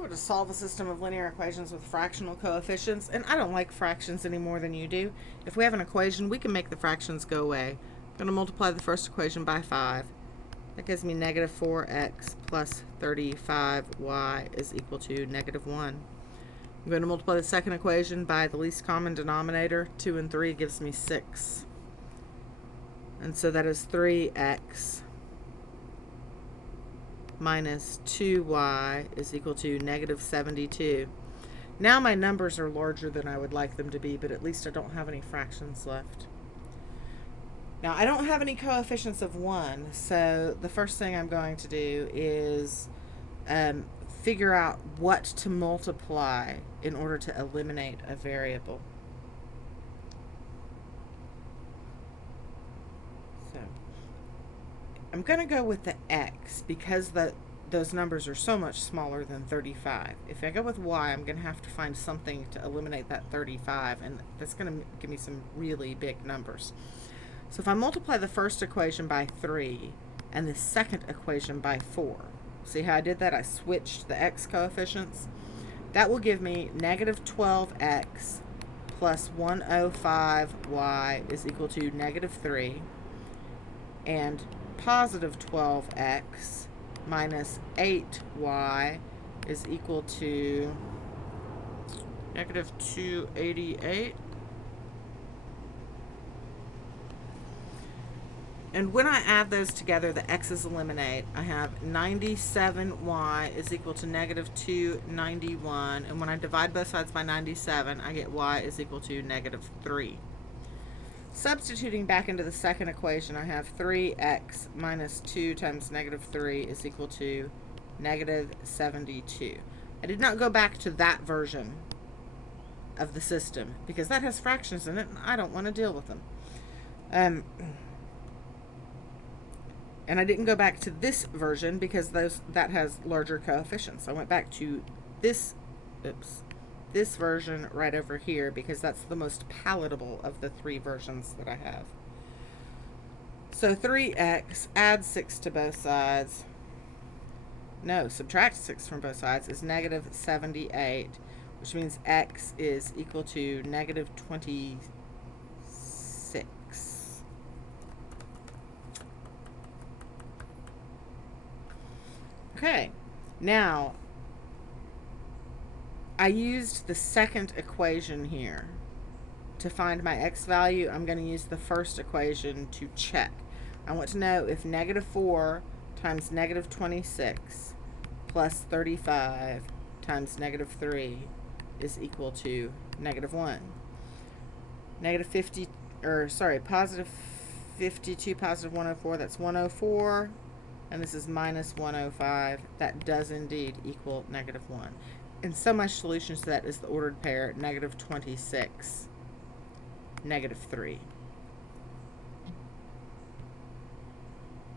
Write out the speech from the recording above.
we were to solve a system of linear equations with fractional coefficients, and I don't like fractions any more than you do. If we have an equation, we can make the fractions go away. I'm going to multiply the first equation by 5. That gives me negative 4x plus 35y is equal to negative 1. I'm going to multiply the second equation by the least common denominator. 2 and 3 gives me 6. And so that is 3x minus 2y is equal to negative 72. Now my numbers are larger than I would like them to be, but at least I don't have any fractions left. Now I don't have any coefficients of 1, so the first thing I'm going to do is figure out what to multiply in order to eliminate a variable. So I'm going to go with the x because those numbers are so much smaller than 35. If I go with y, I'm going to have to find something to eliminate that 35, and that's going to give me some really big numbers. So if I multiply the first equation by 3 and the second equation by 4, see how I did that? I switched the x coefficients. That will give me negative 12x plus 105y is equal to negative 3, and positive 12x minus 8y is equal to negative 288. And when I add those together, the x's eliminate. I have 97y is equal to negative 291. And when I divide both sides by 97, I get y is equal to negative 3. Substituting back into the second equation, I have 3x minus 2 times negative 3 is equal to negative 72. I did not go back to that version of the system because that has fractions in it and I don't want to deal with them. And I didn't go back to this version because that has larger coefficients. I went back to this version right over here because that's the most palatable of the 3 versions that I have. So 3x, add 6 to both sides. No, subtract 6 from both sides is negative 78, which means x is equal to negative 26. Okay, now I used the second equation here to find my x value. I'm going to use the first equation to check. I want to know if negative 4 times negative 26 plus 35 times negative 3 is equal to negative 1. Negative 50, or sorry, positive 52, positive 104, that's 104. And this is minus 105. That does indeed equal negative 1. And so my solution to that is the ordered pair, negative 26, negative 3.